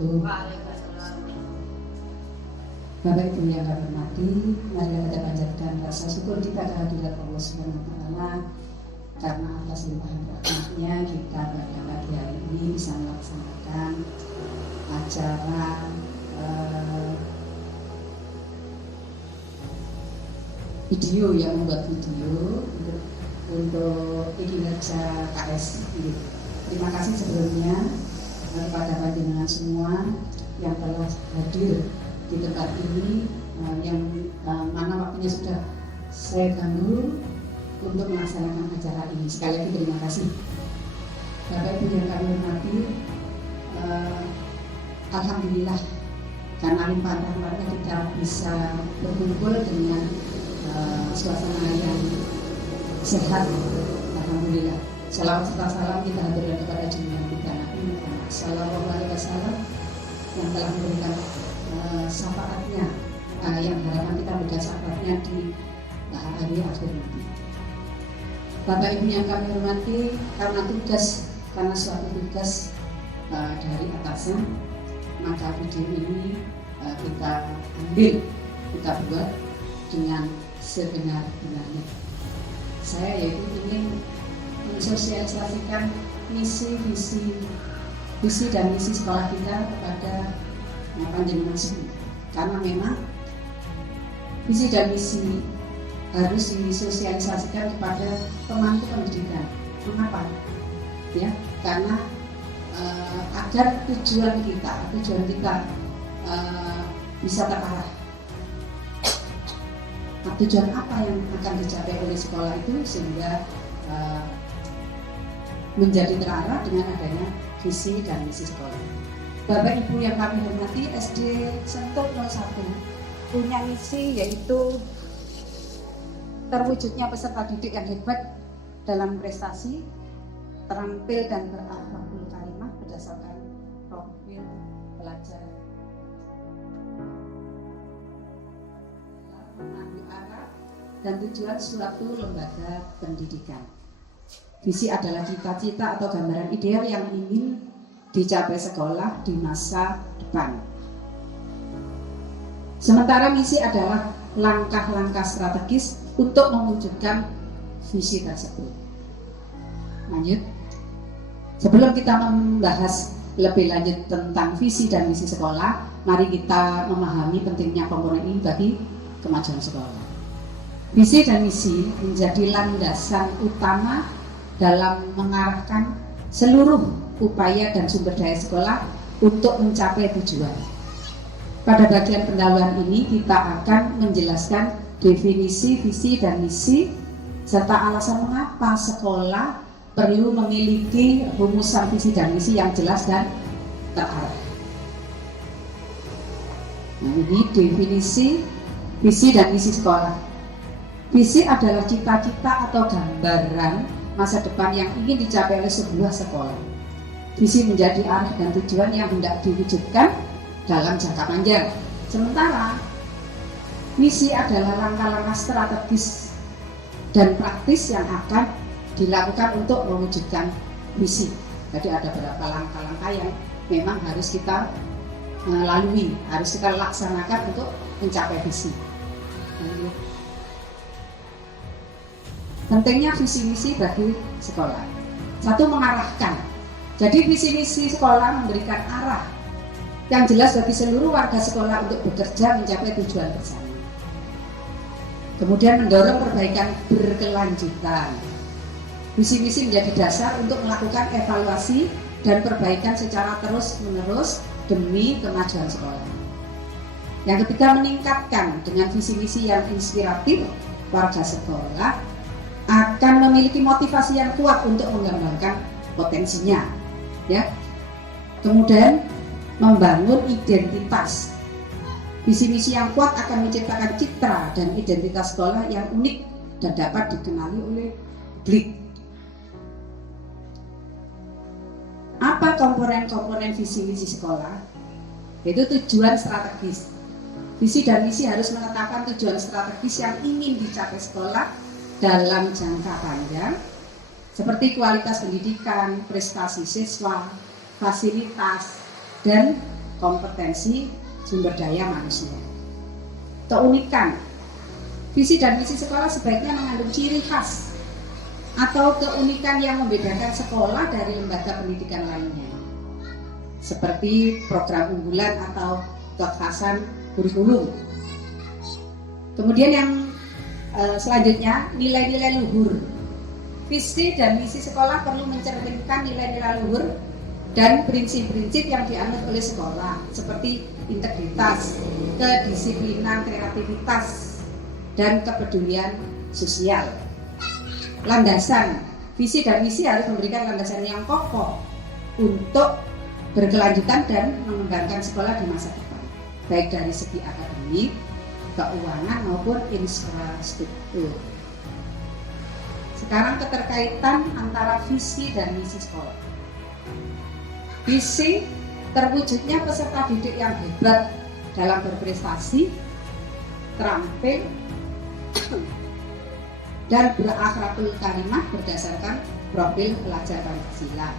wabarakatuh. Bapak Ibu yang kami hormati, mari kita panjatkan rasa syukur kita kehadirat Allah Subhanahu wa Ta'ala karena atas limpahan rahmatnya kita pada pagi hari ini bisa melaksanakan acara video yang membuat video untuk kinerja KS. Terima kasih sebelumnya kepada panjenengan semua yang telah hadir di tempat ini, yang mana waktunya sudah saya ganggu untuk melaksanakan acara ini. Sekali lagi terima kasih. Bapak Ibu yang kami hormati, alhamdulillah karena limpahan rahmatnya kita bisa berkumpul dengan suasana yang sehat. Alhamdulillah. Salawat serta salam kita haturkan kepada junjungan kita Nabi Muhammad Sallallahu Alaihi Wasallam yang telah memberikan syafaatnya, yang harapan kita berikan syafaatnya di hari akhir nanti. Bapak Ibu yang kami hormati, karena suatu tugas dari atasan, maka video ini kita ambil, kita buat dengan sebenar-benarnya. Saya yaitu ingin mensosialisasikan visi dan misi sekolah kita kepada panjenengan semua. Karena memang visi dan misi harus disosialisasikan kepada pemangku pendidikan. Mengapa? Ya, karena agar tujuan kita bisa terarah. Tujuan apa yang akan dicapai oleh sekolah itu sehingga menjadi terarah dengan adanya visi dan misi sekolah. Bapak Ibu yang kami hormati, SD Sentul 01 punya misi yaitu terwujudnya peserta didik yang hebat dalam prestasi, terampil dan berakhlakul karimah berdasarkan profil pelajar. Arah dan tujuan suatu lembaga pendidikan. Visi adalah cita-cita atau gambaran ideal yang ingin dicapai sekolah di masa depan. Sementara misi adalah langkah-langkah strategis untuk mewujudkan visi tersebut. Lanjut. Sebelum kita membahas lebih lanjut tentang visi dan misi sekolah, mari kita memahami pentingnya komponen ini bagi kemajuan sekolah. Visi dan misi menjadi landasan utama dalam mengarahkan seluruh upaya dan sumber daya sekolah untuk mencapai tujuan. Pada bagian pendahuluan ini kita akan menjelaskan definisi visi dan misi serta alasan mengapa sekolah perlu memiliki rumusan visi dan misi yang jelas dan terarah. Nah, ini definisi visi dan misi sekolah. Visi adalah cita-cita atau gambaran masa depan yang ingin dicapai oleh sebuah sekolah. Visi menjadi arah dan tujuan yang hendak diwujudkan dalam jangka panjang. Sementara misi adalah langkah-langkah strategis dan praktis yang akan dilakukan untuk mewujudkan visi. Jadi ada beberapa langkah-langkah yang memang harus kita lalui, harus kita laksanakan untuk mencapai visi. Pentingnya visi misi bagi sekolah. Satu, mengarahkan. Jadi visi misi sekolah memberikan arah yang jelas bagi seluruh warga sekolah untuk bekerja mencapai tujuan bersama. Kemudian mendorong perbaikan berkelanjutan. Visi misi menjadi dasar untuk melakukan evaluasi dan perbaikan secara terus-menerus demi kemajuan sekolah. Yang ketiga, meningkatkan. Dengan visi misi yang inspiratif, warga sekolah akan memiliki motivasi yang kuat untuk mengembangkan potensinya, ya. Kemudian membangun identitas. Visi misi yang kuat akan menciptakan citra dan identitas sekolah yang unik dan dapat dikenali oleh publik. Apa komponen-komponen visi misi sekolah? Yaitu tujuan strategis. Visi dan misi harus menetapkan tujuan strategis yang ingin dicapai sekolah dalam jangka panjang, seperti kualitas pendidikan, prestasi siswa, fasilitas, dan kompetensi sumber daya manusia. Keunikan, visi dan misi sekolah sebaiknya mengandung ciri khas atau keunikan yang membedakan sekolah dari lembaga pendidikan lainnya, seperti program unggulan atau kekhasan kurikulum. Kemudian yang selanjutnya, nilai-nilai luhur. Visi dan misi sekolah perlu mencerminkan nilai-nilai luhur dan prinsip-prinsip yang dianut oleh sekolah, seperti integritas, kedisiplinan, kreativitas, dan kepedulian sosial. Landasan, visi dan misi harus memberikan landasan yang kokoh untuk berkelanjutan dan mengembangkan sekolah di masa depan, baik dari segi akademik, keuangan maupun infrastruktur. Sekarang keterkaitan antara visi dan misi sekolah. Visi terwujudnya peserta didik yang hebat dalam berprestasi, terampil, dan berakhlakul karimah berdasarkan profil pelajar Pancasila.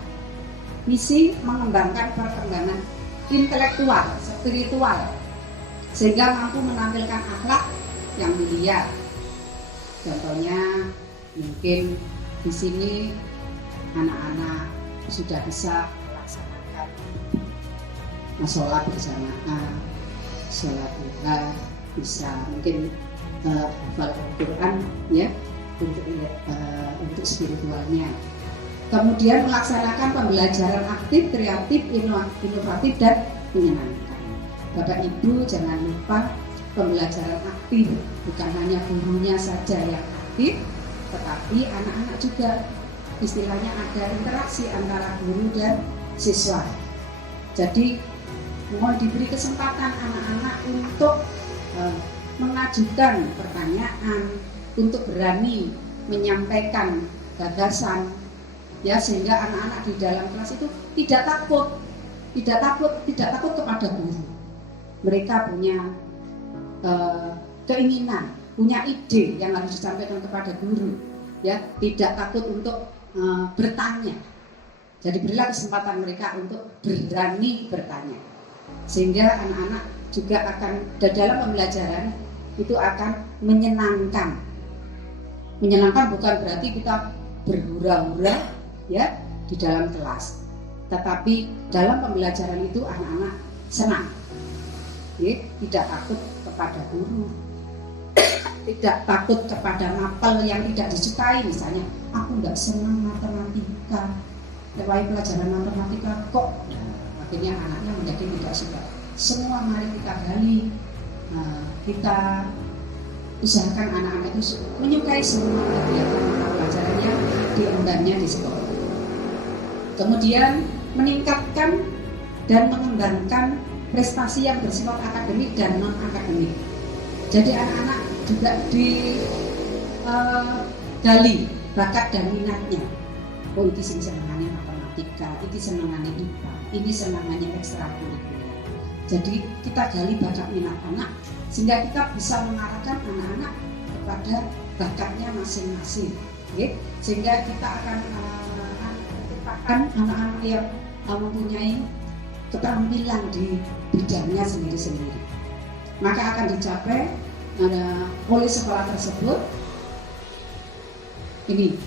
Misi mengembangkan perkembangan intelektual, spiritual, sehingga mampu menampilkan akhlak yang mulia. Contohnya, mungkin di sini anak-anak sudah bisa melaksanakan sholat berjamaah, sholat duha, bisa mungkin hafal Al-Quran ya untuk spiritualnya. Kemudian melaksanakan pembelajaran aktif, kreatif, inovatif dan menyenangkan. Bapak Ibu jangan lupa pembelajaran aktif, bukan hanya gurunya saja yang aktif, tetapi anak-anak juga, istilahnya ada interaksi antara guru dan siswa. Jadi mohon diberi kesempatan anak-anak untuk mengajukan pertanyaan, untuk berani menyampaikan gagasan, ya, sehingga anak-anak di dalam kelas itu tidak takut kepada guru. Mereka punya keinginan, punya ide yang harus disampaikan kepada guru, ya, tidak takut untuk bertanya. Jadi berilah kesempatan mereka untuk berani bertanya, sehingga anak-anak juga akan dalam pembelajaran itu akan menyenangkan. Menyenangkan bukan berarti kita berhura-hura ya di dalam kelas, tetapi dalam pembelajaran itu anak-anak senang, ya, tidak takut kepada guru, tidak takut kepada mapel yang tidak disukai. Misalnya, aku nggak senang matematika, lewat pelajaran matematika kok, akhirnya anaknya menjadi tidak suka. Semua mari kita gali, kita usahakan anak-anak itu menyukai semua kegiatan mata pelajaran yang diembannya di sekolah. Kemudian meningkatkan dan mengembangkan prestasi yang bersifat akademik dan non akademik. Jadi anak-anak juga digali bakat dan minatnya. Oh, ini senangannya matematika, ini senangannya IPA, ini senangannya ekstrakurikuler. Jadi kita gali bakat minat anak sehingga kita bisa mengarahkan anak-anak kepada bakatnya masing-masing, ya? Sehingga kita akan menciptakan anak-anak yang mempunyai keterampilan di bidangnya sendiri-sendiri. Maka akan dicapai oleh sekolah tersebut ini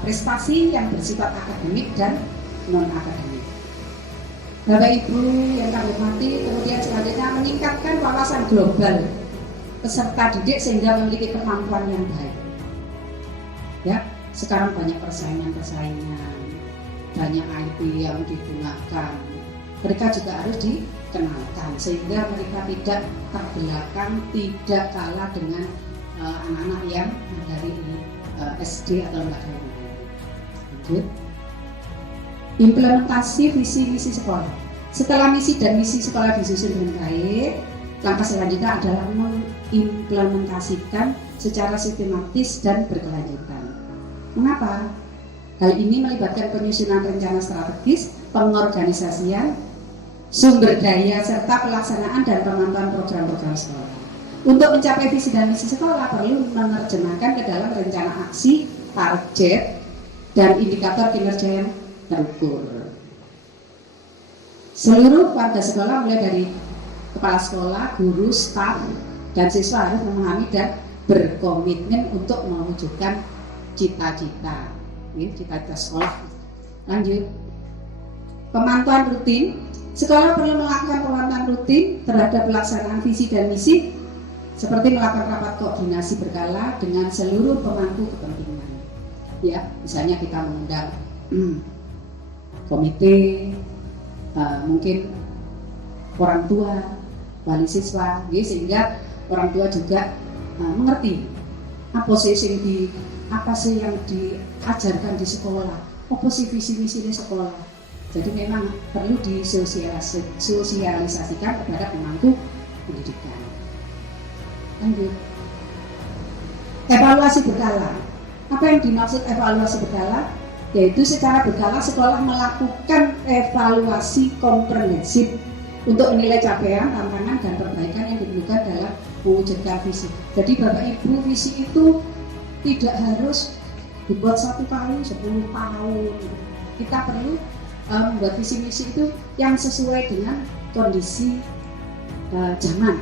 prestasi yang bersifat akademik dan non akademik. Bapak Ibu yang kami hormati, kemudian selanjutnya meningkatkan wawasan global peserta didik sehingga memiliki kemampuan yang baik. Ya, sekarang banyak persaingan, banyak IP yang digunakan. Mereka juga harus dikenalkan sehingga mereka tidak terbelakang, tidak kalah dengan anak-anak yang dari SD atau lembaga lain. Implementasi visi misi sekolah. Setelah misi dan misi sekolah disusun dengan baik, langkah selanjutnya adalah mengimplementasikan secara sistematis dan berkelanjutan. Mengapa? Hal ini melibatkan penyusunan rencana strategis, pengorganisasian, sumber daya, serta pelaksanaan dan pemantauan program-program sekolah. Untuk mencapai visi dan misi sekolah perlu menerjemahkan ke dalam rencana aksi, target, dan indikator kinerja yang terukur. Seluruh warga sekolah mulai dari kepala sekolah, guru, staf, dan siswa harus memahami dan berkomitmen untuk mewujudkan cita-cita sekolah. Lanjut, pemantauan rutin. Sekolah perlu melakukan pemantauan rutin terhadap pelaksanaan visi dan misi, seperti melakukan rapat koordinasi berkala dengan seluruh pemangku kepentingan. Ya, misalnya kita mengundang komite, mungkin orang tua, wali siswa, sehingga orang tua juga mengerti apa sih yang diajarkan di sekolah, apa sih visi misi di sekolah. Jadi memang perlu disosialisasikan kepada pemangku pendidikan. Lanjut, evaluasi berkala. Apa yang dimaksud evaluasi berkala? Yaitu secara berkala sekolah melakukan evaluasi komprehensif untuk menilai capaian, tantangan, dan perbaikan yang diperlukan dalam mewujudkan visi. Jadi Bapak Ibu, visi itu tidak harus dibuat 1 tahun, 10 tahun. Kita perlu membuat visi misi itu yang sesuai dengan kondisi zaman.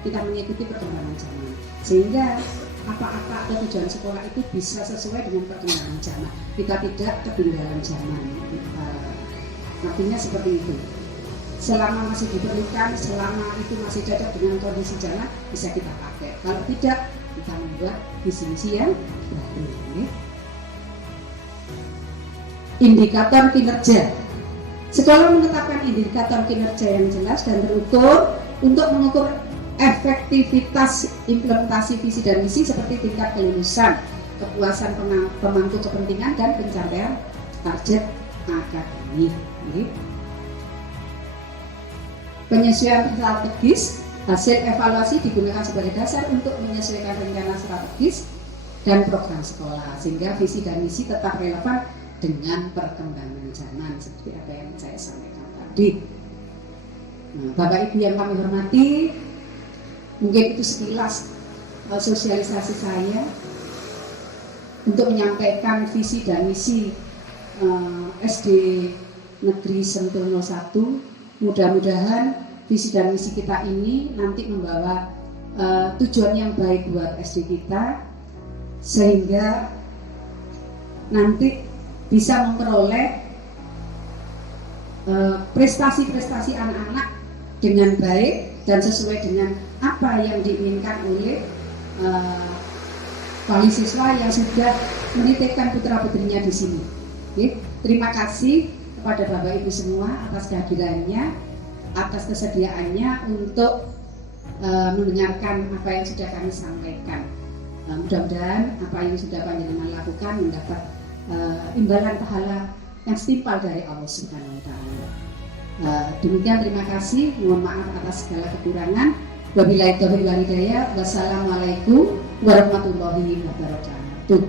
Kita mengikuti perkembangan zaman, sehingga apa-apa atau tujuan sekolah itu bisa sesuai dengan perkembangan zaman. Kita tidak ketinggalan zaman. Artinya seperti itu. Selama masih diperlukan, selama itu masih cocok dengan kondisi zaman, bisa kita pakai. Kalau tidak, kita membuat visi misi yang baru. Indikator kinerja. Sekolah menetapkan indikator kinerja yang jelas dan terukur untuk mengukur efektivitas implementasi visi dan misi seperti tingkat kelulusan, kepuasan pemangku kepentingan, dan pencapaian target akademik. Penyesuaian strategis. Hasil evaluasi digunakan sebagai dasar untuk menyesuaikan rencana strategis dan program sekolah, sehingga visi dan misi tetap relevan dengan perkembangan zaman, seperti apa yang saya sampaikan tadi. Nah, Bapak Ibu yang kami hormati, mungkin itu sekilas sosialisasi saya untuk menyampaikan visi dan misi SD Negeri Sentul 01. Mudah-mudahan visi dan misi kita ini nanti membawa tujuan yang baik buat SD kita, sehingga nanti bisa memperoleh prestasi-prestasi anak-anak dengan baik dan sesuai dengan apa yang diinginkan oleh wali siswa yang sudah menitipkan putra-putrinya di sini. Terima kasih kepada Bapak Ibu semua atas kehadirannya, atas kesediaannya untuk mendengarkan apa yang sudah kami sampaikan. Mudah-mudahan apa yang sudah panjenengan lakukan mendapat imbalan pahala yang setimpal dari Allah Subhanahu wa Ta'ala. Demikian, terima kasih. Mohon maaf atas segala kekurangan. Wabillahi taufiq wal hidayah. Wassalamualaikum warahmatullahi wabarakatuh.